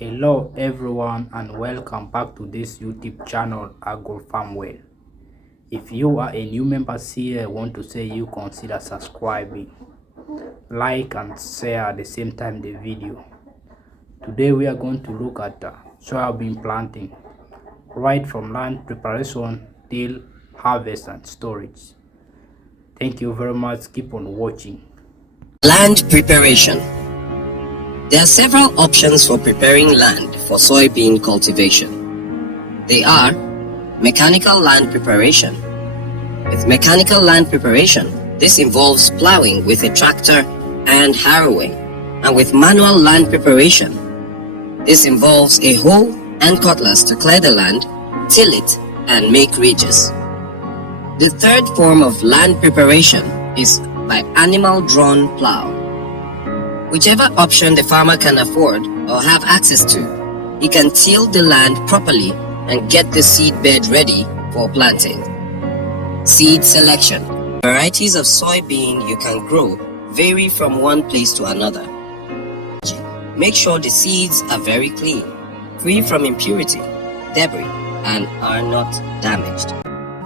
Hello everyone and welcome back to this YouTube channel AGRO-FARM Well. If you are a new member here, I want to say you consider subscribing, like and share at the same time the video. Today we are going to look at soybean planting, right from land preparation till harvest and storage. Thank you very much. Keep on watching. Land preparation. There are several options for preparing land for soybean cultivation. They are mechanical land preparation. With mechanical land preparation, this involves plowing with a tractor and harrowing. And with manual land preparation, this involves a hoe and cutlass to clear the land, till it, and make ridges. The third form of land preparation is by animal-drawn plow. Whichever option the farmer can afford or have access to, he can till the land properly and get the seed bed ready for planting. Seed selection. Varieties of soybean you can grow vary from one place to another. Make sure the seeds are very clean, free from impurity, debris, and are not damaged.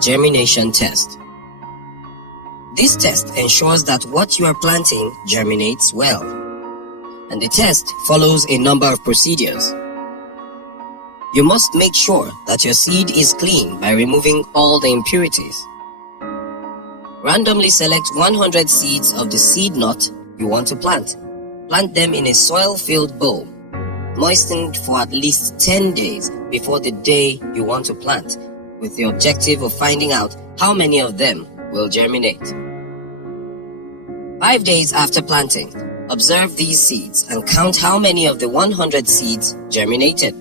Germination test. This test ensures that what you are planting germinates well, and the test follows a number of procedures. You must make sure that your seed is clean by removing all the impurities. Randomly select 100 seeds of the seed knot you want to plant. Plant them in a soil-filled bowl, moistened for at least 10 days before the day you want to plant, with the objective of finding out how many of them will germinate. 5 days after planting, observe these seeds and count how many of the 100 seeds germinated.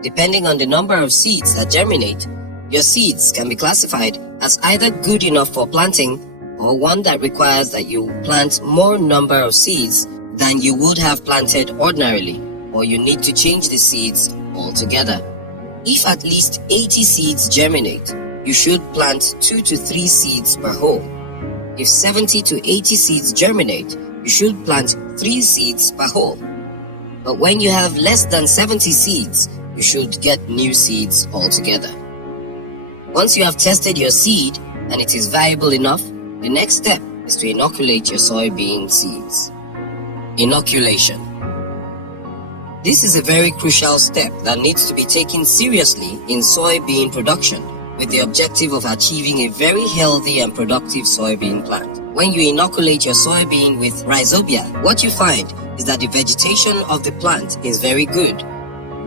Depending on the number of seeds that germinate, your seeds can be classified as either good enough for planting or one that requires that you plant more number of seeds than you would have planted ordinarily, or you need to change the seeds altogether. If at least 80 seeds germinate, you should plant 2 to 3 seeds per hole. If 70 to 80 seeds germinate, you should plant 3 seeds per hole. But when you have less than 70 seeds, you should get new seeds altogether. Once you have tested your seed and it is viable enough, the next step is to inoculate your soybean seeds. Inoculation. This is a very crucial step that needs to be taken seriously in soybean production, with the objective of achieving a very healthy and productive soybean plant. When you inoculate your soybean with rhizobia, what you find is that the vegetation of the plant is very good,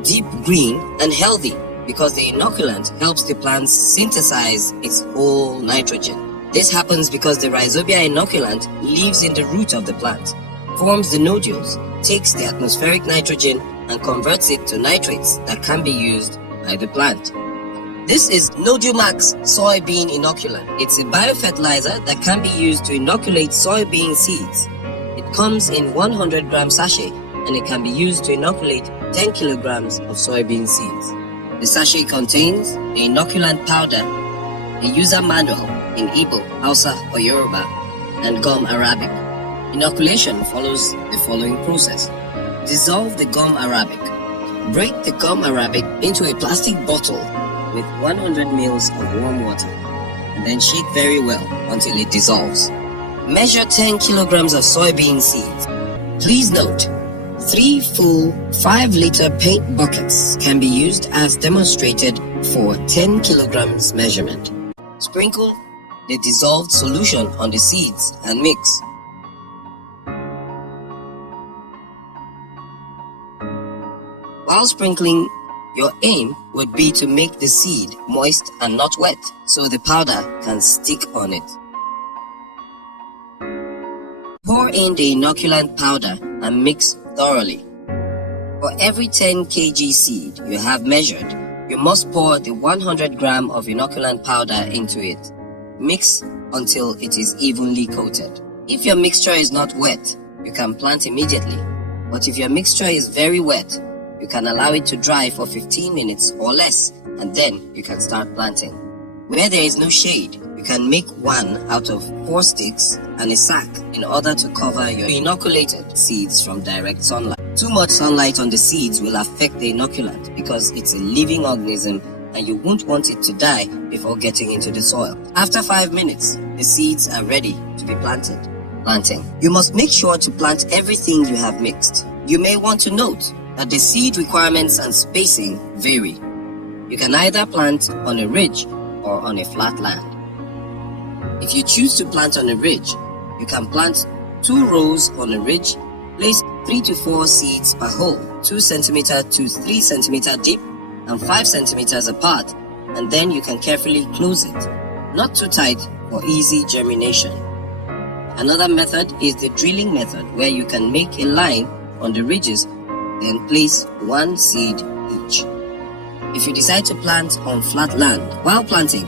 deep green and healthy, because the inoculant helps the plant synthesize its whole nitrogen. This happens because the rhizobia inoculant lives in the root of the plant, forms the nodules, takes the atmospheric nitrogen and converts it to nitrates that can be used by the plant. This is Nodumax soybean inoculant. It's a biofertilizer that can be used to inoculate soybean seeds. It comes in 100 gram sachet and it can be used to inoculate 10 kilograms of soybean seeds. The sachet contains the inoculant powder, a user manual in Igbo, Hausa or Yoruba, and gum arabic. Inoculation follows the following process. Dissolve the gum arabic. Break the gum arabic into a plastic bottle with 100 ml of warm water, and then shake very well until it dissolves. Measure 10 kilograms of soybean seeds. Please note, 3 full 5-liter paint buckets can be used as demonstrated for 10 kilograms measurement. Sprinkle the dissolved solution on the seeds and mix. While sprinkling, your aim would be to make the seed moist and not wet, so the powder can stick on it. Pour in the inoculant powder and mix thoroughly. For every 10 kg seed you have measured, you must pour the 100 gram of inoculant powder into it. Mix until it is evenly coated. If your mixture is not wet, you can plant immediately. But if your mixture is very wet, you can allow it to dry for 15 minutes or less, and then you can start planting. Where there is no shade, you can make one out of 4 sticks and a sack in order to cover your inoculated seeds from direct sunlight. Too much sunlight on the seeds will affect the inoculant because it's a living organism and you won't want it to die before getting into the soil. After 5 minutes, the seeds are ready to be planted. Planting. You must make sure to plant everything you have mixed. You may want to note that the seed requirements and spacing vary. You can either plant on a ridge or on a flat land. If you choose to plant on a ridge, you can plant 2 rows on a ridge, place 3 to 4 seeds per hole, 2 cm to 3 cm deep and 5 cm apart, and then you can carefully close it, not too tight for easy germination. Another method is the drilling method, where you can make a line on the ridges, then place 1 seed each. If you decide to plant on flat land, while planting,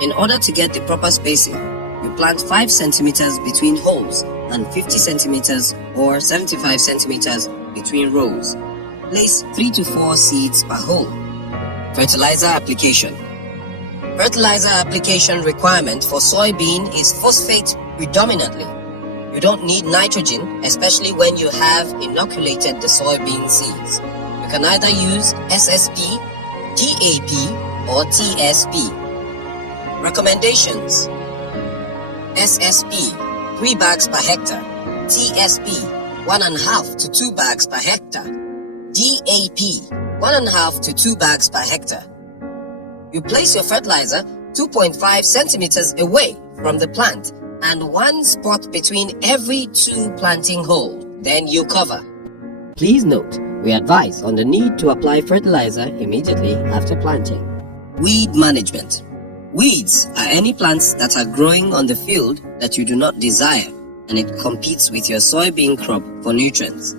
in order to get the proper spacing, you plant 5 cm between holes and 50 cm or 75 cm between rows. Place 3 to 4 seeds per hole. Fertilizer application. Fertilizer application requirement for soybean is phosphate predominantly. You don't need nitrogen, especially when you have inoculated the soybean seeds. You can either use SSP, DAP, or TSP. Recommendations: SSP 3 bags per hectare, TSP 1.5 to 2 bags per hectare, DAP 1.5 to 2 bags per hectare. You place your fertilizer 2.5 centimeters away from the plant and 1 spot between every 2 planting holes. Then you cover. Please note, we advise on the need to apply fertilizer immediately after planting. Weed management. Weeds are any plants that are growing on the field that you do not desire, and it competes with your soybean crop for nutrients.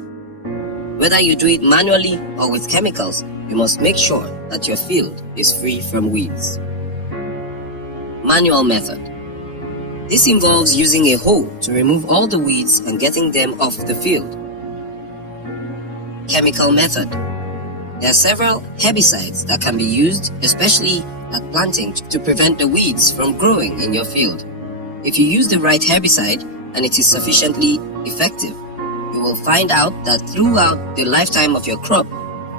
Whether you do it manually or with chemicals, you must make sure that your field is free from weeds. Manual method. This involves using a hoe to remove all the weeds and getting them off the field. Chemical method. There are several herbicides that can be used, especially at planting, to prevent the weeds from growing in your field. If you use the right herbicide and it is sufficiently effective, you will find out that throughout the lifetime of your crop,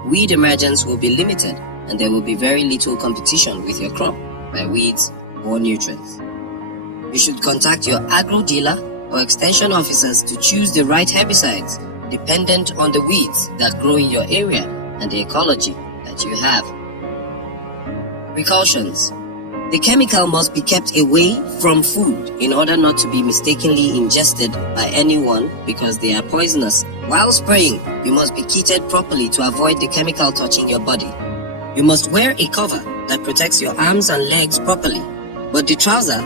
weed emergence will be limited and there will be very little competition with your crop by weeds or nutrients. You should contact your agro dealer or extension officers to choose the right herbicides dependent on the weeds that grow in your area and the ecology that you have. Precautions. The chemical must be kept away from food in order not to be mistakenly ingested by anyone because they are poisonous. While spraying, you must be kitted properly to avoid the chemical touching your body. You must wear a cover that protects your arms and legs properly, but the trouser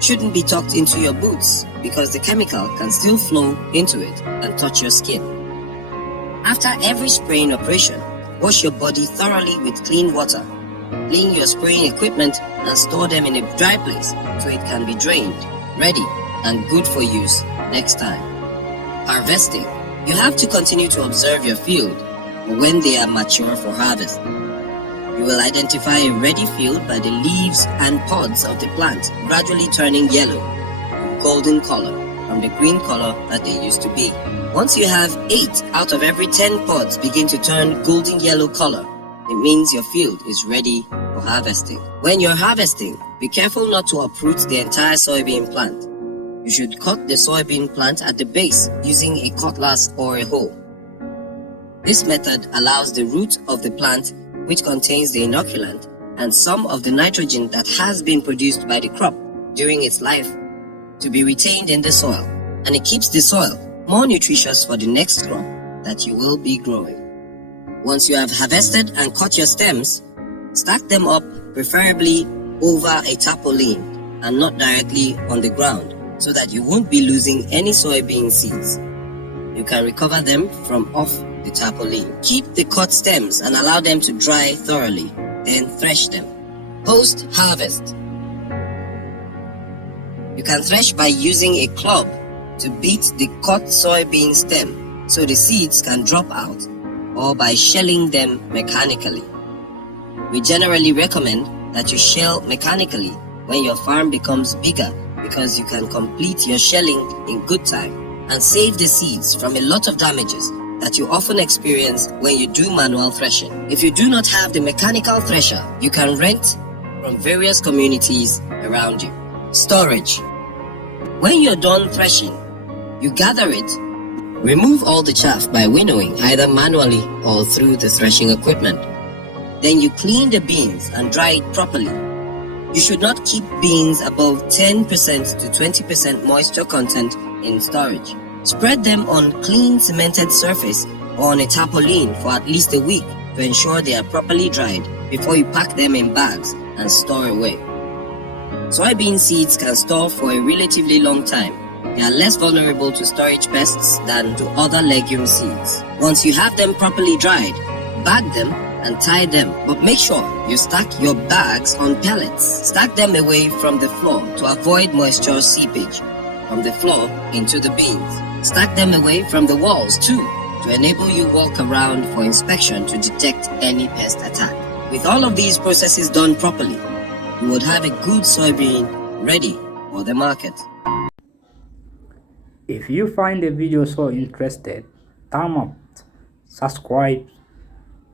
shouldn't be tucked into your boots because the chemical can still flow into it and touch your skin. After every spraying operation, wash your body thoroughly with clean water. Clean your spraying equipment and store them in a dry place so it can be drained, ready, and good for use next time. Harvesting. You have to continue to observe your field when they are mature for harvest. You will identify a ready field by the leaves and pods of the plant gradually turning yellow, golden color, from the green color that they used to be. Once you have 8 out of every 10 pods begin to turn golden yellow color, it means your field is ready for harvesting. When you're harvesting, be careful not to uproot the entire soybean plant. You should cut the soybean plant at the base using a cutlass or a hoe. This method allows the root of the plant, which contains the inoculant and some of the nitrogen that has been produced by the crop during its life, to be retained in the soil, and it keeps the soil more nutritious for the next crop that you will be growing. Once you have harvested and cut your stems, stack them up, preferably over a tarpaulin and not directly on the ground, so that you won't be losing any soybean seeds. You can recover them from off the tarpaulin. Keep the cut stems and allow them to dry thoroughly, then thresh them. Post-harvest. You can thresh by using a club to beat the cut soybean stem so the seeds can drop out, or by shelling them mechanically. We generally recommend that you shell mechanically when your farm becomes bigger because you can complete your shelling in good time and save the seeds from a lot of damages that you often experience when you do manual threshing. If you do not have the mechanical thresher, you can rent from various communities around you. Storage. When you're done threshing, you gather it, remove all the chaff by winnowing either manually or through the threshing equipment. Then you clean the beans and dry it properly. You should not keep beans above 10% to 20% moisture content in storage. Spread them on clean cemented surface or on a tarpaulin for at least a week to ensure they are properly dried before you pack them in bags and store away. Soybean seeds can store for a relatively long time. They are less vulnerable to storage pests than to other legume seeds. Once you have them properly dried, bag them and tie them, but make sure you stack your bags on pallets. Stack them away from the floor to avoid moisture seepage from the floor into the beans. Stack them away from the walls too, to enable you walk around for inspection to detect any pest attack. With all of these processes done properly, you would have a good soybean ready for the market. If you find the video so interested, thumb up, subscribe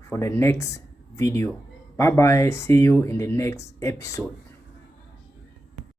for the next video. Bye bye, see you in the next episode.